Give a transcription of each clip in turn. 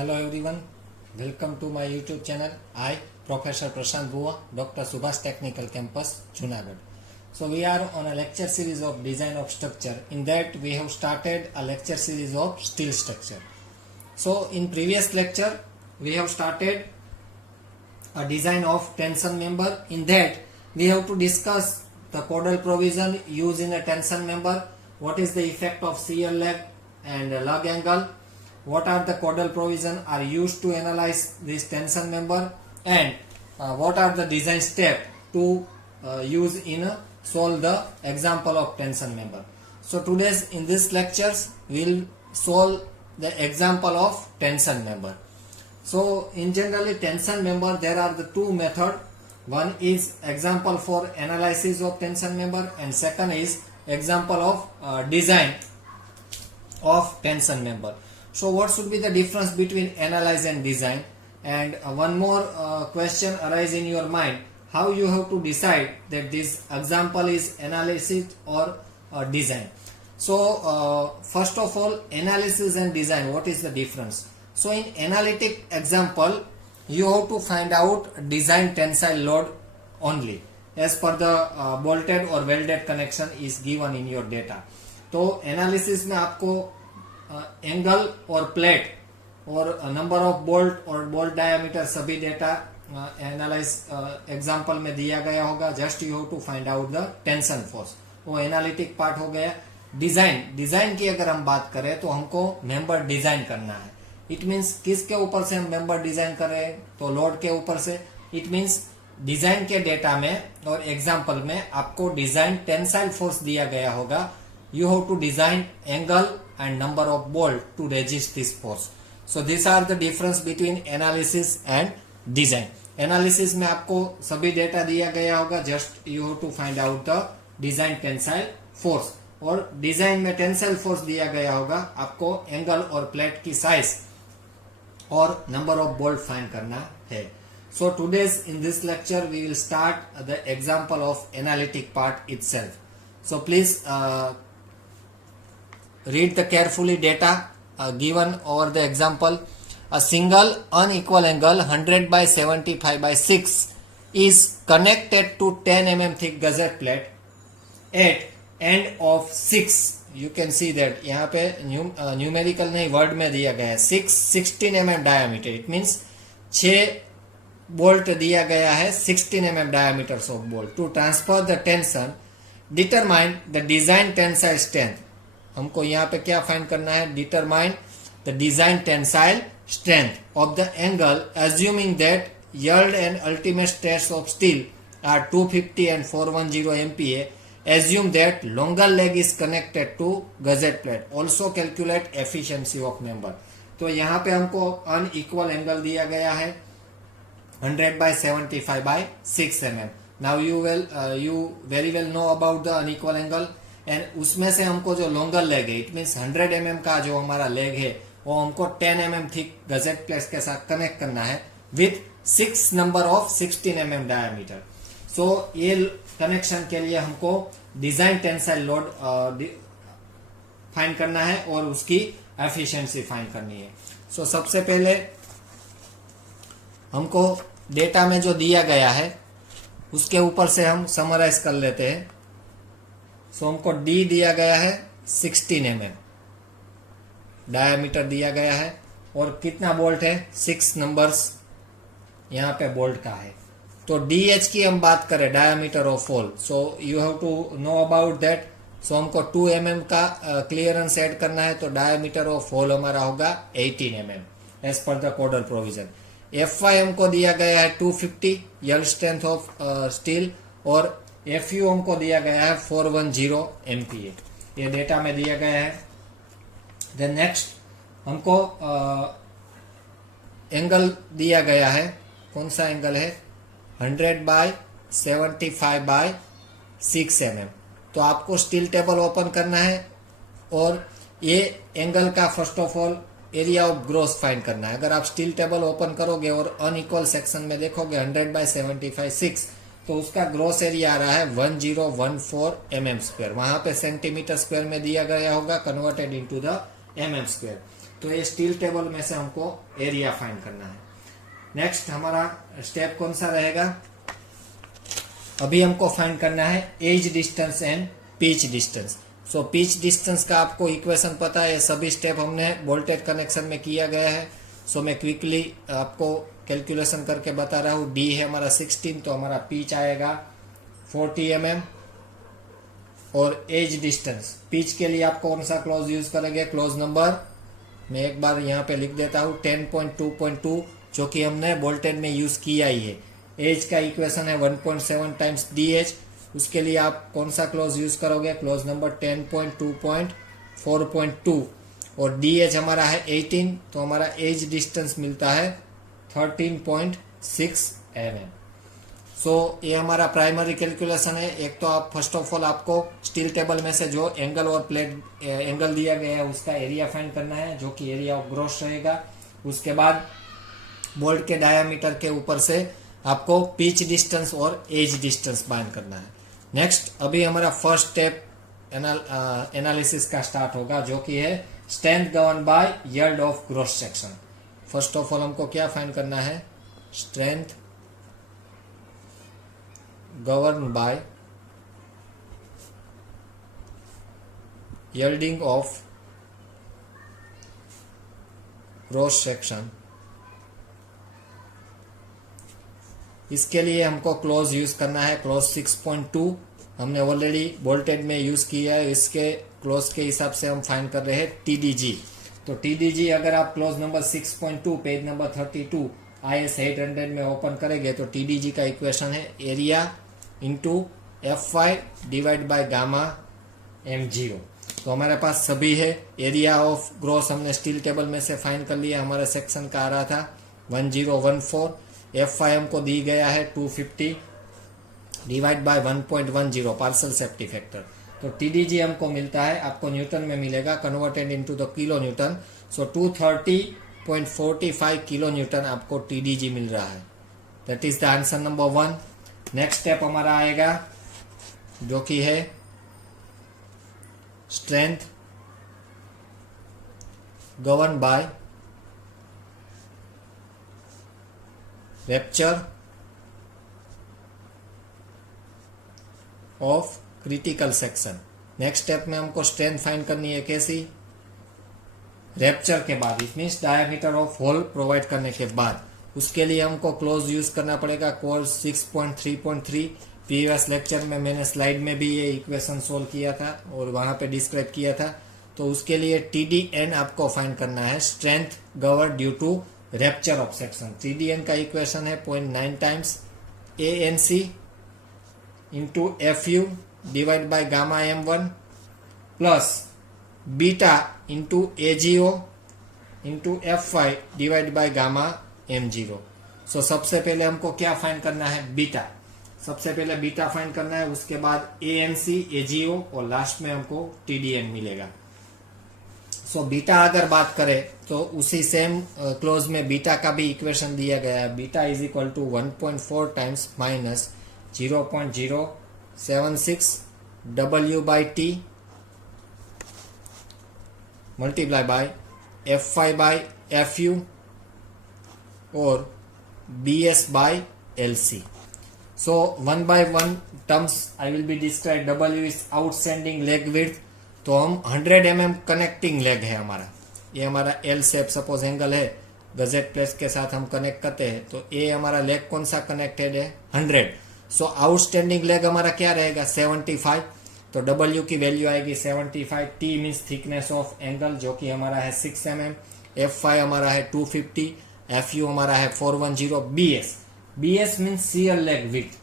Hello everyone, welcome to my YouTube channel. I, Professor Prashant Bua, Dr. Subhash Technical Campus, Junagadh. So we are on a lecture series of design of structure. In that we have started a lecture series of steel structure. So in previous lecture we have started a design of tension member. In that we have to discuss the caudal provision used in a tension member, what is the effect of shear leg and lug angle, what are the caudal provision are used to analyze this tension member, and what are the design steps to use in solve the example of tension member. So today's in this lectures we will solve the example of tension member. So in generally tension member there are the two method. One is example for analysis of tension member and second is example of design of tension member. So what should be the difference between analyze and design? And one more question arise in your mind, how you have to decide that this example is analysis or design. So first of all, analysis and design, what is the difference? So in analytic example you have to find out design tensile load only as per the bolted or welded connection is given in your data. तो analysis में आपको angle और plate और number of bolt और bolt diameter सभी data analyse example में दिया गया होगा. Just you have to find out the tension force. वो एनालिटिक पार्ट हो गया. डिजाइन की अगर हम बात करें तो हमको मेंबर डिजाइन करना है. इट मीन्स किसके ऊपर से हम मेंबर डिजाइन कर रहे हैं, तो लोड के ऊपर से. इट मीन्स डिजाइन के डेटा में और एग्जांपल में आपको डिजाइन टेंसाइल फोर्स दिया गया होगा. You have to design angle and number of bolt to resist this force. So these are the difference between analysis and design. Analysis में आपको सभी डेटा दिया गया होगा. Just you have to find out the design tensile force. और design में tensile force दिया गया होगा, आपको एंगल और प्लेट की साइज और नंबर ऑफ बोल्ट फाइंड करना है. So today's in this lecture we will start the example of analytic part itself. So please read the carefully data given over the example. A single unequal angle 100 by 75 by 6 is connected to 10 mm thick gusset plate at end of 6. You can see that यहाँ पे numerical नहीं word में दिया गया है 16 mm diameter. It means 6 bolt दिया गया है 16 mm diameters of bolt. To transfer the tension, determine the design tensile strength. हमको यहाँ पे क्या फाइंड करना है, determine the design tensile strength of the angle assuming that yield and ultimate stress of steel are 250 and 410 MPa. Assume that longer leg is connected to gusset plate. Also calculate efficiency of member. तो यहाँ पे हमको unequal angle दिया गया है 100 by 75 by 6 mm. Now you very well know about the unequal angle. And उसमें से हमको जो लॉन्गर लेग है, इट मीन्स 100 mm का जो हमारा लेग है वो हमको 10 mm थिक गजेट प्लेट्स के साथ कनेक्ट करना है with 6 number of 16 mm diameter. So ये कनेक्शन के लिए हमको डिजाइन टेंसाइल लोड फाइंड करना है और उसकी एफिशिएंसी फाइंड करनी है. सो सबसे पहले हमको डेटा में जो दिया गया है उसके ऊपर से हम समराइज कर लेते हैं. सो हमको D दिया गया है 16 mm डायमीटर दिया गया है और कितना बोल्ट है 6 नंबर्स यहाँ पे बोल्ट का है. तो DH की हम बात करें diameter of hole, so you have to know about that. So हमको 2 mm का क्लियरेंस ऐड करना है तो डायमीटर ऑफ होल हमारा होगा 18 mm as per the codal provision. FY हमको दिया गया है 250 यील्ड स्ट्रेंथ ऑफ स्टील और FU हमको दिया गया है 410 MPa. ये डेटा में दिया गया है. देन नेक्स्ट हमको एंगल दिया गया है. कौन सा एंगल है 100 बाय 75 बाय 6 mm. तो आपको स्टील टेबल ओपन करना है और ये एंगल का first of all area of growth find करना है. अगर आप स्टील टेबल ओपन करोगे और अनइक्वल सेक्शन में देखोगे 100 बाय 75 6 तो उसका ग्रॉस एरिया आ रहा है 1014 mm स्क्वायर. वहां पे सेंटीमीटर स्क्वायर में दिया गया होगा converted into the mm square. तो ये स्टील टेबल में से हमको एरिया फाइंड करना है। नेक्स्ट हमारा स्टेप कौन सा रहेगा, अभी हमको फाइंड करना है edge distance and pitch distance. So pitch distance का आपको इक्वेशन पता है, सभी स्टेप हमने बोल्टेड कनेक्शन में किया गया है। सो मैं क्विकली आपको कैलकुलेशन करके बता रहा हूँ। डी है हमारा 16, तो हमारा पिच आएगा 40 mm। और एज डिस्टेंस, पिच के लिए आप कौन सा क्लोज यूज करेंगे, क्लोज नंबर मैं एक बार यहाँ पे लिख देता हूँ 10.2.2, जो कि हमने बोल्टेड में यूज किया ही है। एज का इक्वेशन है 1.7 टाइम्स डी एच, उसके लिए आप कौन सा क्लोज यूज करोगे, क्लोज नंबर 10.2.4.2। और डी एच हमारा है 18, तो हमारा एज डिस्टेंस मिलता है 13.6 mm। सो ये हमारा प्राइमरी कैलकुलेशन है। एक तो आप फर्स्ट ऑफ ऑल आपको स्टील टेबल में से जो एंगल और प्लेट एंगल दिया गया है उसका एरिया फाइंड करना है, जो कि एरिया ऑफ ग्रॉस रहेगा। उसके बाद बोल्ट के डायामीटर के ऊपर से आपको पिच डिस्टेंस और एज डिस्टेंस फाइंड करना है। नेक्स्ट अभी हमारा फर्स्ट स्टेप एनालिसिस का स्टार्ट होगा, जो कि है strength govern bye yield of gross section. First of all हमको क्या फाइंड करना है, strength govern bye yielding of gross section. इसके लिए हमको क्लोज यूज करना है, क्लोज 6.2 हमने ऑलरेडी बोल्टेड में यूज किया है। इसके क्लोज के हिसाब से हम फाइंड कर रहे हैं टीडीजी। तो टीडीजी अगर आप close number 6.2 page number 32 IS 800 में ओपन करेंगे तो टीडीजी का इक्वेशन है area into F5 divide by gamma M0। तो हमारे पास सभी है। एरिया ऑफ ग्रॉस हमने स्टील टेबल में से फाइंड कर लिया, हमारे सेक्शन का आ रहा था 1014। F5 हमको दी गया है 250 divide by 1.10 parcel safety factor. तो टीडीजी हमको मिलता है, आपको न्यूटन में मिलेगा converted into the kilo Newton. So 230.45 kilo Newton आपको टीडीजी मिल रहा है। That is the answer number 1। Next step हमारा आएगा जो कि है strength govern by rupture of critical section. Next step में हमको स्ट्रेंथ फाइंड करनी है, कैसी, रैप्चर के बाद, it means diameter of hole provide करने के बाद। उसके लिए हमको क्लोज यूज करना पड़ेगा, क्लोज 6.3.3। प्रीवियस लेक्चर में मैंने स्लाइड में भी ये इक्वेशन सोल्व किया था और वहां पे डिस्क्राइब किया था। तो उसके लिए TDN आपको फाइंड करना है, strength govern due to rupture of section. TDN का इक्वेशन है 0.9 times ANC into FU divide by gamma M1 plus beta into AGO into F5 divide by gamma M0। सो सबसे पहले हमको क्या फाइंड करना है, बीटा। सबसे पहले बीटा फाइंड करना है, उसके बाद ANC, AGO और लास्ट में हमको TDN मिलेगा। सो बीटा अगर बात करें तो उसी सेम क्लोज में बीटा का भी इक्वेशन दिया गया है। Beta is equal to 1.4 times minus 0.076 W by T multiply by F5 by FU और BS by LC। So one by one terms I will be describe. W इज outstanding leg width, तो हम 100 mm connecting leg है हमारा। ये हमारा L shape suppose angle है, gazette plate के साथ हम कनेक्ट करते हैं, तो ये हमारा लेग कौन सा कनेक्टेड है, 100। सो आउटस्टैंडिंग लेग हमारा क्या रहेगा, 75। तो W की वैल्यू आएगी 75। T means thickness of angle जो कि हमारा है 6 mm। F5 हमारा है 250। FU हमारा है 410। BS means shear leg width.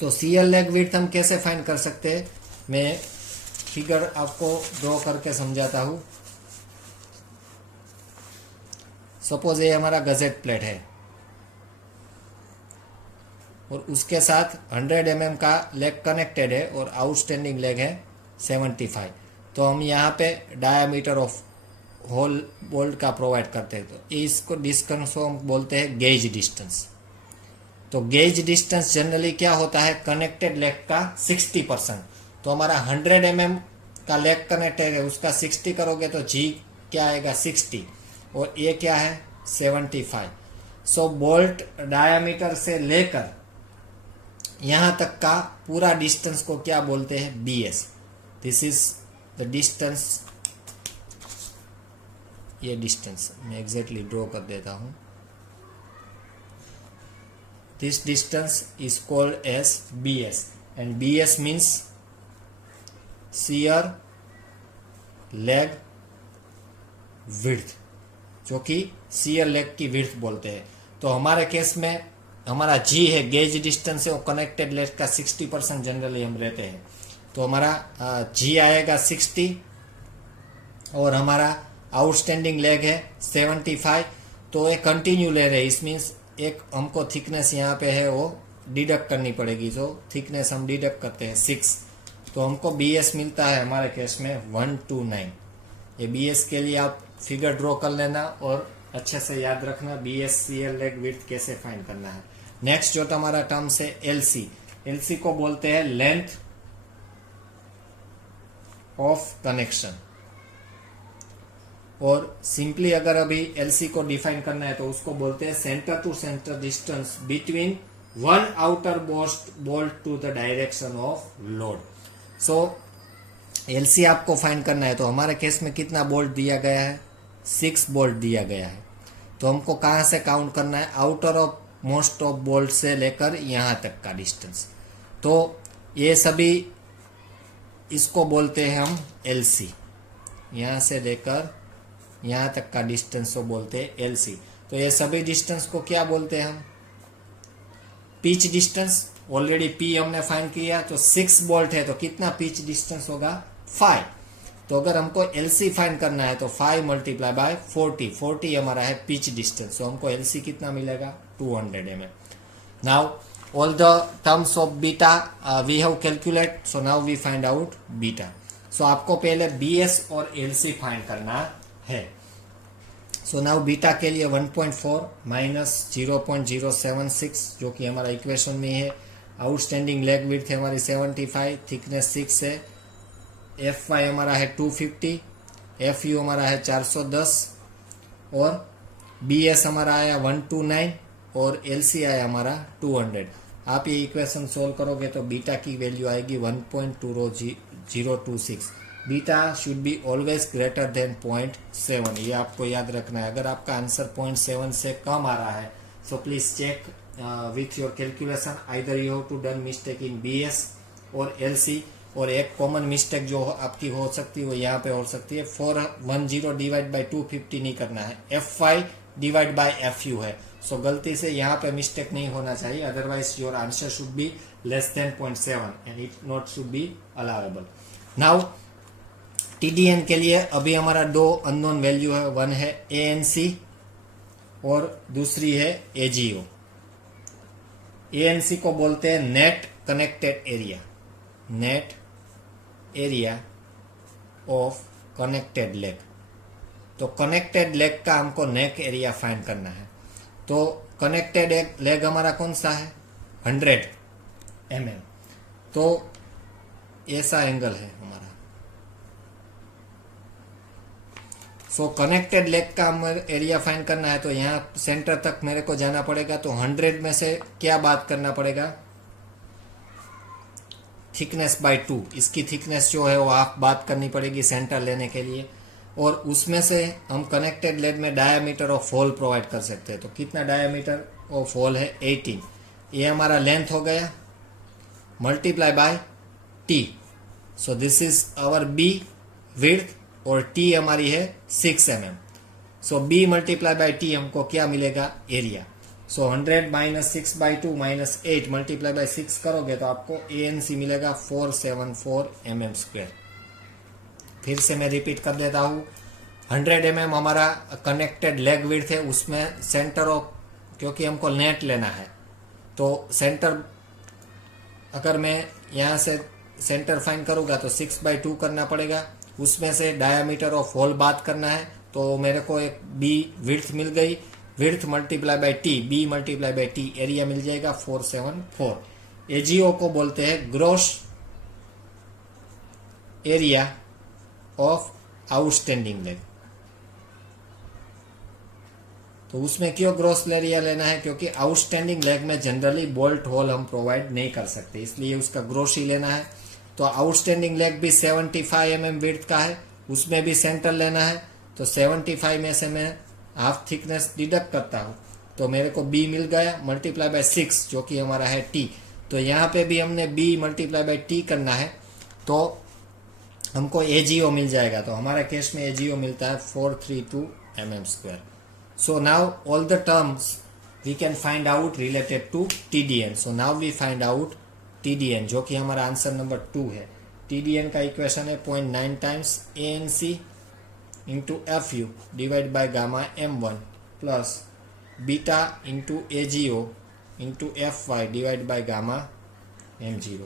तो सीयर लेग विड्थ हम कैसे फाइंड कर सकते हैं, मैं फिगर आपको ड्रॉ करके समझाता हूं। सपोज ये हमारा गजेट प्लेट है और उसके साथ 100 mm का लेग कनेक्टेड है और आउटस्टैंडिंग लेग है 75। तो हम यहाँ पे डायामीटर ऑफ होल बोल्ट का प्रोवाइड करते हैं। तो इसको डिस्टेंस को हम बोलते हैं गेज डिस्टेंस। तो गेज डिस्टेंस जनरली क्या होता है, कनेक्टेड लेग का 60%। तो हमारा 100 mm का लेग कनेक्टेड है, उसका 60 करोगे तो G क्या आएगा 60 और ये क्या है 75। सो बोल्ट डायामीटर से लेकर यहां तक का पूरा डिस्टेंस को क्या बोलते हैं BS। This is the distance. ये डिस्टेंस मैं एग्जैक्टली ड्रॉ कर देता हूं। This distance is called as BS and BS means shear leg width, जो कि शियर लेग की विड्थ बोलते हैं। तो हमारे केस में हमारा G है, गेज डिस्टेंस है, वो कनेक्टेड लेग का 60% जनरली हम रहते हैं। तो हमारा G आएगा 60 और हमारा आउटस्टैंडिंग लेग है 75। तो ये कंटिन्यू ले रहे, इस मीन्स एक हमको थिकनेस यहाँ पे है वो डिडक्ट करनी पड़ेगी। जो थिकनेस हम डिडक्ट करते हैं 6, तो हमको BS मिलता है हमारे केस में 129। ये BS के लिए आप फिगर ड्रॉ कर लेना और अच्छे से याद रखना BS शियर लेग विड्थ कैसे फाइंड करना है। नेक्स्ट जो हमारा टर्म्स है LC। LC को बोलते हैं लेंथ ऑफ कनेक्शन। और सिंपली अगर अभी LC को डिफाइन करना है तो उसको बोलते हैं centre to centre distance between one outer bolt to the direction of load. So LC आपको फाइंड करना है। तो हमारे केस में कितना बोल्ट दिया गया है 6 बोल्ट दिया गया है। तो हमको कहां से काउंट करना है outer of most of bolt से लेकर यहां तक का डिस्टेंस। तो ये सभी इसको बोलते हैं हम LC। यहां से लेकर यहां तक का डिस्टेंस को बोलते हैं LC। तो ये सभी डिस्टेंस को क्या बोलते हैं हम पिच डिस्टेंस। ऑलरेडी P हमने फाइंड किया, तो 6 बोल्ट है तो कितना पिच डिस्टेंस होगा 5। तो अगर हमको LC फाइंड करना है तो 5 मल्टीप्लाई बाय 40 हमारा है पिच डिस्टेंस। तो हमको LC कितना मिलेगा 200 mm। Now all the terms of beta we have calculate, so now we find out beta. So आपको पहले BS और LC फाइंड करना है। सो नाउ बीटा के लिए 1.4 माइनस 0.076 जो कि हमारा इक्वेशन में है। आउटस्टैंडिंग लेग विड्थ है हमारी 75, थिकनेस 6 है। FY हमारा है 250, FU हमारा है 410 और BS हमारा आया 129 और LC आया हमारा 200। आप ये इक्वेशन सोल्व करोगे तो बीटा की वैल्यू आएगी 1.2026। Beta should be always greater than 0.7। ये आपको याद रखना है। अगर आपका आंसर 0.7 से कम आ रहा है so please check with your calculation, either you have to done mistake in BS और LC। और एक कॉमन मिस्टेक जो आपकी हो सकती है वो यहाँ पे हो सकती है 410 डिवाइड बाई 250 नहीं करना है, FY डिवाइड बाई FU है। सो गलती से यहाँ पे मिस्टेक नहीं होना चाहिए, otherwise your answer should be less than 0.7 and it not should be allowable. Now TDN के लिए अभी हमारा 2 अननोन वैल्यू है, वन है ANC और दूसरी है AGO। ANC को बोलते हैं net connected area, net area of connected leg. तो कनेक्टेड लेग का हमको नेक एरिया फाइंड करना है। तो कनेक्टेड लेग हमारा कौन सा है 100 mm। तो ऐसा एंगल है हमारा। सो कनेक्टेड लेग का एरिया फाइंड करना है तो यहाँ सेंटर तक मेरे को जाना पड़ेगा। तो 100 में से क्या बात करना पड़ेगा थिकनेस बाय 2। इसकी थिकनेस जो है वो हाफ बात करनी पड़ेगी सेंटर लेने के लिए। और उसमें से हम कनेक्टेड लेग में डायामीटर ऑफ होल प्रोवाइड कर सकते हैं। तो कितना डायामीटर ऑफ होल है 18। ये हमारा लेंथ हो गया multiply by T। So this is our B width और T हमारी है 6 mm। So B multiply by T हमको क्या मिलेगा area. So 100 minus 6/2 minus 8 multiply by 6 करोगे तो आपको ANC मिलेगा 474 mm²। फिर से मैं रिपीट कर देता हूँ 100 mm हमारा कनेक्टेड लेग विड्थ है, उसमें सेंटर ऑफ, क्योंकि हमको नेट लेना है तो सेंटर अगर मैं यहाँ से सेंटर फाइंड करूँगा तो 6/2 करना पड़ेगा। उसमें से डायामीटर ऑफ होल बात करना है तो मेरे को एक B विड्थ मिल गई, width multiply by T, B multiply by T, area मिल जाएगा 474। AGO को बोलते हैं gross area of outstanding leg. तो उसमें क्यों ग्रॉस एरिया लेना है, क्योंकि आउटस्टैंडिंग लेग में जनरली बोल्ट होल हम प्रोवाइड नहीं कर सकते, इसलिए उसका ग्रॉस ही लेना है। तो आउटस्टैंडिंग लेग भी 75 mm विड्थ का है, उसमें भी सेंटर लेना है। तो 75 में से मैं हाफ थिकनेस डिडक्ट करता हूँ, तो मेरे को b मिल गया मल्टीप्लाई बाय 6 जो कि हमारा है t। तो यहाँ पे भी हमने b मल्टीप्लाई बाय t करना है, तो हमको AGO मिल जाएगा। तो हमारा केस में AGO मिलता है 432 mm²। So now all the terms we can find out related to TDN. So now we find out TDN जो कि हमारा आंसर नंबर 2 है। TDN का इक्वेशन है 0.9 times ANC into FU divide by gamma M1 plus beta into AGO into FY divide by gamma M0।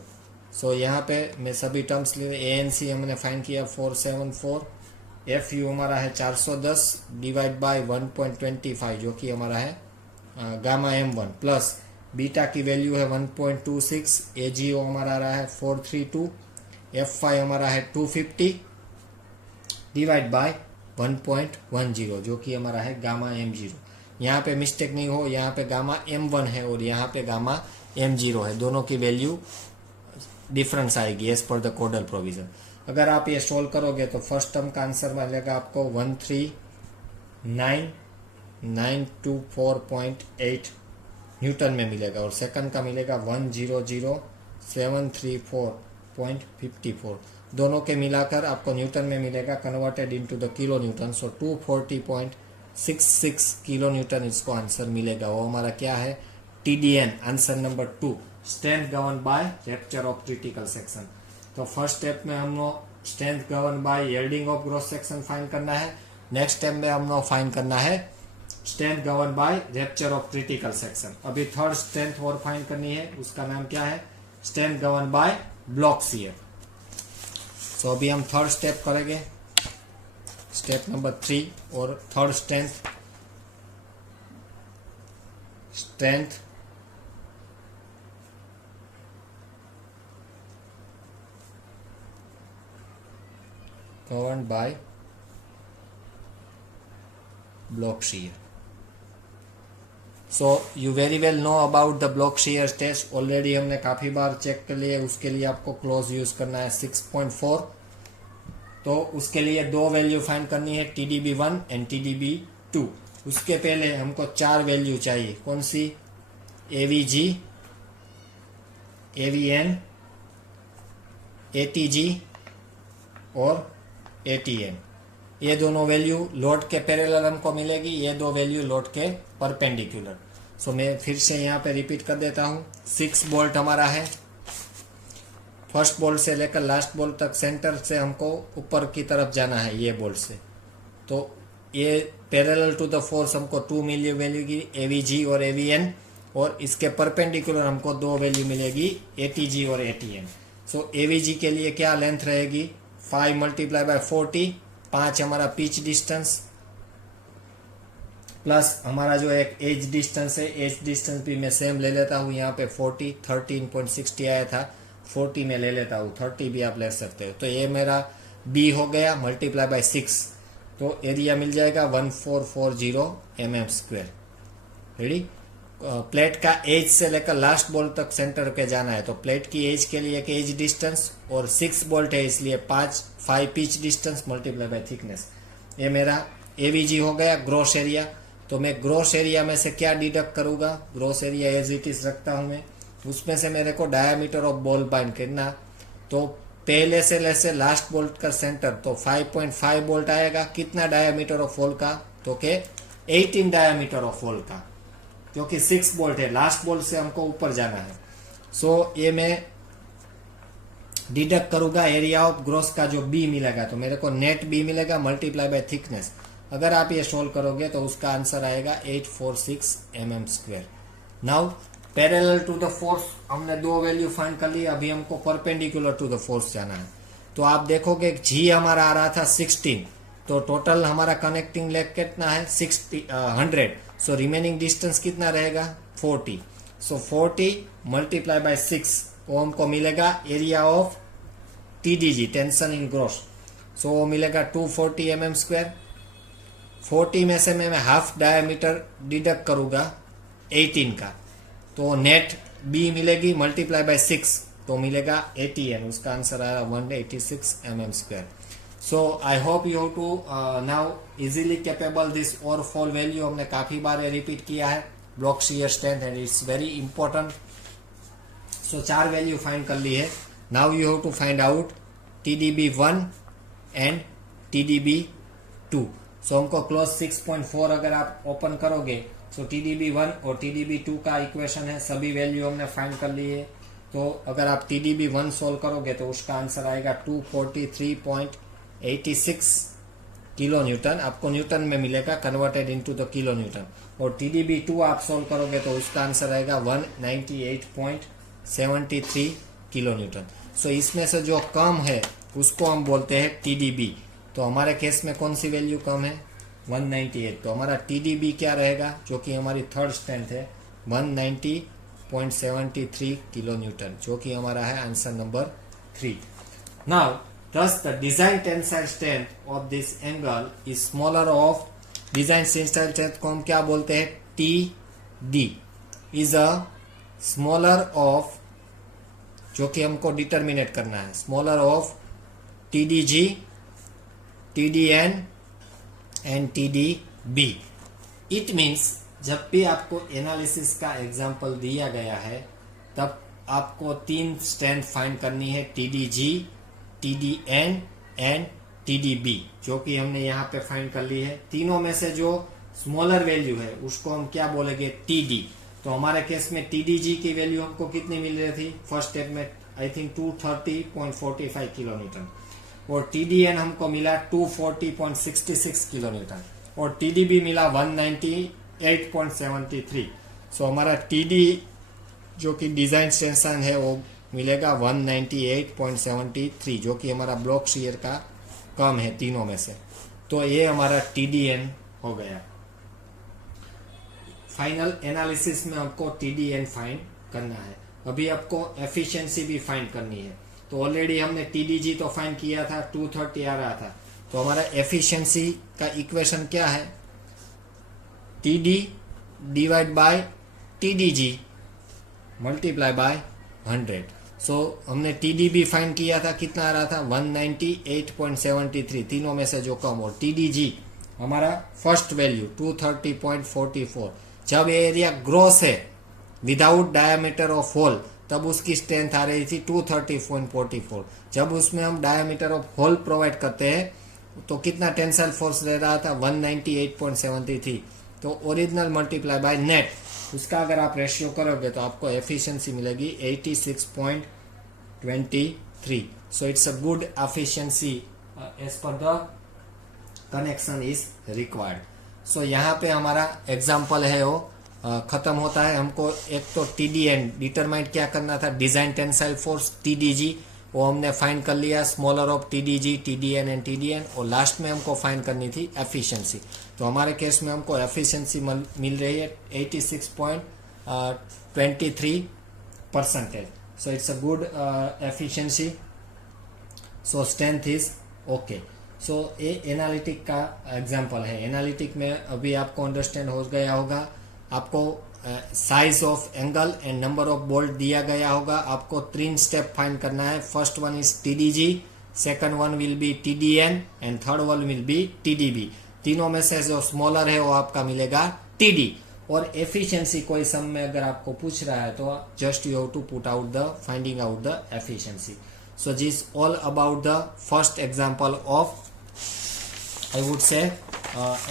सो यहाँ पे मैं सभी टर्म्स ले, ANC हमने फाइंड किया 474, FU हमारा है 410 डिवाइड बाय 1.25 जो कि हमारा है गामा M1 प्लस बीटा की वैल्यू है 1.26, AGO हमारा रहा है 432, FY हमारा है 250 डिवाइड बाय 1.10 जो कि हमारा है गामा M0। यहाँ पे मिस्टेक नहीं हो, यहाँ पे गामा M1 है और यहाँ पे गामा M0 है, दोनों की वैल्यू डिफरेंस आएगी as per the codal provision. अगर आप ये सोल्व करोगे तो फर्स्ट टर्म का आंसर मिलेगा आपको 139,924.8 न्यूटन में मिलेगा और सेकंड का मिलेगा 100,734.54। दोनों के मिलाकर आपको न्यूटन में मिलेगा converted into the kilo Newton. So 240.66 kilo Newton इसको आंसर मिलेगा। वो हमारा क्या है, TDN answer number 2, strength govern by rupture of critical section. तो फर्स्ट स्टेप में हम लोग strength govern bye yielding of gross section find करना है। नेक्स्ट स्टेप में हम लोग फाइंड करना है strength govern by rupture of critical section. अभी थर्ड स्ट्रेंथ और फाइंड करनी है, उसका नाम क्या है, strength govern by block shear. So अभी हम थर्ड स्टेप करेंगे, स्टेप नंबर 3 और third strength governed by block shear. So you very well know about the block shear test, already हमने काफी बार चेक कर लिए। उसके लिए आपको क्लोज यूज करना है 6.4। तो उसके लिए दो वैल्यू फाइंड करनी है, TDB1 एंड TDB2। उसके पहले हमको 4 वैल्यू चाहिए, कौन सी, AVG, AVN, ATG और ATN। ये दोनों वैल्यू लोड के पैरेलल हमको मिलेगी, ये दो वैल्यू लोड के परपेंडिकुलर। सो मैं फिर से यहाँ पे रिपीट कर देता हूँ। 6 बोल्ट हमारा है, फर्स्ट बोल्ट से लेकर लास्ट बोल्ट तक सेंटर से हमको ऊपर की तरफ जाना है ये बोल्ट से। तो ये पैरेलल टू द फोर्स हमको 2 मिलेगी AVG और AVN, और इसके परपेंडिकुलर हमको 2 वैल्यू मिलेगी ATG और ATN। सो AVG के लिए क्या लेंथ रहेगी, 5 मल्टीप्लाई बाय 40, 5 हमारा पिच डिस्टेंस प्लस हमारा जो एक एज डिस्टेंस है, एज डिस्टेंस भी मैं सेम ले लेता हूँ, यहाँ पे 40, 13.60 आया था, 40 में ले लेता हूँ, 30 भी आप ले सकते हो। तो ये मेरा B हो गया मल्टीप्लाई बाय 6, तो एरिया मिल जाएगा 1440 mm²। रेडी। प्लेट का एज से लेकर लास्ट बोल्ट तक सेंटर के जाना है, तो प्लेट की एज के लिए एक एज डिस्टेंस और 6 बोल्ट है इसलिए 5 pitch distance multiply by thickness. ये मेरा AVG हो गया ग्रॉस एरिया। तो मैं ग्रॉस एरिया में से क्या डिडक्ट करूंगा, gross area as it is रखता हूं मैं, उसमें से मेरे को डायमीटर ऑफ बॉल बाइंड करना। तो पहले से लेसे लास्ट बोल्ट का सेंटर, तो 5.5 बोल्ट आएगा। कितना डायमीटर ऑफ होल का, तो के 18 डायमीटर ऑफ होल का, क्योंकि 6 बोल्ट है, लास्ट बोल्ट से हमको ऊपर जाना है। सो ये मैं डिडक्ट करूंगा एरिया ऑफ ग्रॉस का जो B मिलेगा, तो मेरे को नेट B मिलेगा मल्टीप्लाई बाय थिकनेस। अगर आप ये सोल्व करोगे तो उसका आंसर आएगा 846 mm²। Now parallel to the force हमने 2 वैल्यू फाइंड कर ली, अभी हमको परपेंडिकुलर टू द फोर्स जाना है। तो आप देखोगे G हमारा आ रहा था 16, तो टोटल हमारा कनेक्टिंग लेग कितना है 100। सो रिमेनिंग डिस्टेंस कितना रहेगा 40। सो 40 मल्टीप्लाई बाय 6 वो हमको मिलेगा area of TDG tension in gross. So वो मिलेगा 240 mm²। 40 में से मैं हाफ डायमीटर डिडक्ट करूंगा 18 का, तो नेट बी मिलेगी मल्टीप्लाई बाय 6 तो मिलेगा 80 एन, उसका आंसर आया 186 mm²। So I hope you have to now easily capable this और फॉल वैल्यू हमने काफी बार रिपीट किया है, block shear strength and it's very important. So 4 value find कर ली है। Now you have to find out TDB1 and TDB2। So हमको क्लोज 6.4 अगर आप ओपन करोगे तो TDB1 और TDB2 का इक्वेशन है, सभी वैल्यू हमने फाइंड कर ली है। तो अगर आप TDB1 सोल्व करोगे तो उसका आंसर आएगा 243.86 किलो न्यूटन, आपको न्यूटन में मिलेगा converted into the kilo Newton. और TDB2 आप सोल्व करोगे तो उसका आंसर आएगा 198.73 किलो न्यूटन। सो इसमें से जो कम है उसको हम बोलते हैं TDB। तो हमारे केस में कौन सी वैल्यू कम है? 198। तो हमारा TDB क्या रहेगा, जो कि हमारी थर्ड स्ट्रेंथ है 190.73 किलो न्यूटन, जो कि हमारा है answer number 3। Now thus the design tensile strength of this angle is smaller of design tensile strength को हम क्या बोलते हैं? TD is a smaller of, जो कि हमको डिटर्मिनेट करना है, smaller of TDG, TDN and TDB। It means जब भी आपको एनालिसिस का एग्जाम्पल दिया गया है तब आपको 3 स्ट्रेंथ फाइंड करनी है, TDG, TDN एंड TDB, जो कि हमने यहाँ पे फाइंड कर ली है। तीनों में से जो स्मॉलर वैल्यू है उसको हम क्या बोलेंगे? TD। तो हमारे केस में TDG की वैल्यू हमको कितनी मिल रही थी फर्स्ट स्टेप में? I think 230.45 kilo Newton. और TDN हमको मिला 240.66 किलो न्यूटन और TDB मिला 198.73। सो हमारा TD जो कि डिजाइन टेंशन है वो मिलेगा 198.73, जो कि हमारा ब्लॉक शियर का कम है तीनों में से। तो ये हमारा TDN हो गया। फाइनल एनालिसिस में आपको TDN फाइंड करना है। अभी आपको एफिशिएंसी भी फाइंड करनी है। तो ऑलरेडी हमने TDG तो फाइंड किया था, 230 आ रहा था। तो हमारा एफिशिएंसी का इक्वेशन क्या है? TD divide by TDG multiply by 100। सो हमने TDB फाइंड किया था, कितना आ रहा था? 198.73, तीनों में से जो कम। और TDG हमारा फर्स्ट वैल्यू 230.44। जब ये एरिया ग्रॉस है विदाउट डायमीटर ऑफ होल तब उसकी स्ट्रेंथ आ रही थी 230.44। जब उसमें हम डायमीटर ऑफ होल प्रोवाइड करते हैं तो कितना टेंसाइल फोर्स रह रहा था? 198.73। तो ओरिजिनल मल्टीप्लाई बाय नेट, उसका अगर आप रेशियो करोगे तो आपको एफिशिएंसी मिलेगी 86.23। So it's a good efficiency as per the connection is required. So यहाँ पे हमारा एग्जाम्पल है वो खत्म होता है। हमको एक तो TDN डिटरमाइन क्या करना था, डिजाइन टेंसाइल फोर्स TDG, वो हमने फाइंड कर लिया, smaller of TDG, TDN and TDN। और लास्ट में हमको फाइंड करनी थी एफिशिएंसी। तो हमारे केस में हमको एफिशिएंसी मिल रही है 86.23%। So it's a good efficiency. So strength is okay. So ये एनालिटिक का एग्जांपल है। एनालिटिक में अभी आपको अंडरस्टैंड हो गया होगा। आपको size of angle and number of bolt दिया गया होगा। आपको 3 स्टेप फाइंड करना है। First one is TDG, second one will be TDN and third one will be TDB। तीनों में से जो स्मॉलर है वो आपका मिलेगा TD। और एफिशिएंसी कोई सम में अगर आपको पूछ रहा है तो just you have to put out the finding out the efficiency. So this all about the first example of I would say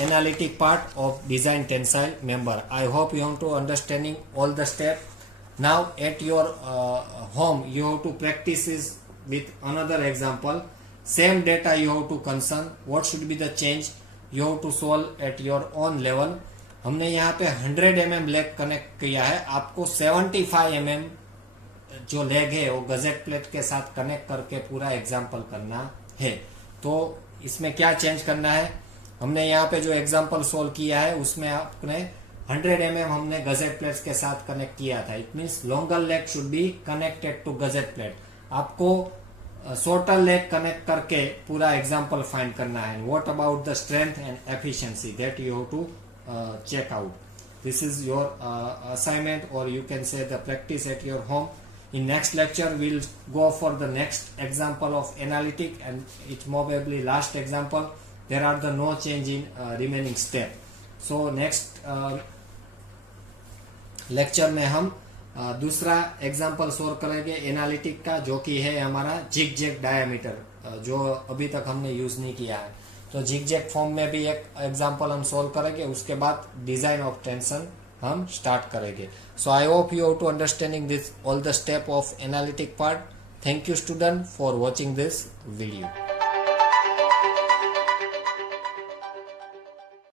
analytic part of design tensile member. I hope you have to understanding all the step. Now at your home you have to practice this with another example. Same data you have to concern. What should be the change? You have to solve at your own level. हमने यहाँ पे 100 mm leg connect किया है। आपको 75 mm जो leg है वो gazette plate के साथ कनेक्ट करके पूरा एग्जाम्पल करना है। तो इसमें क्या चेंज करना है? हमने यहाँ पे जो एग्जांपल सोल्व किया है उसमें आपने 100 mm हमने गजेट प्लेट्स के साथ कनेक्ट किया था। It means longer leg should be connected to gusset plate. आपको शॉर्टर लेग कनेक्ट करके पूरा एग्जाम्पल फाइंड करना है. What about the strength and efficiency that you have to check out. This is your assignment, or you can say the practice at your home. In next lecture we'll go for the next example of analytic, and it's probably last example. There are the no change in remaining step. So next lecture में हम दूसरा example solve करेंगे analytic का, जो कि है हमारा zig zag diameter, जो अभी तक हमने यूज नहीं किया है. तो जिग जैग फॉर्म में भी एक एग्जाम्पल हम सोल्व करेंगे. उसके बाद डिजाइन ऑफ टेंशन हम स्टार्ट करेंगे. So I hope you have to understanding this all the step of analytic part. Thank you student for watching this video.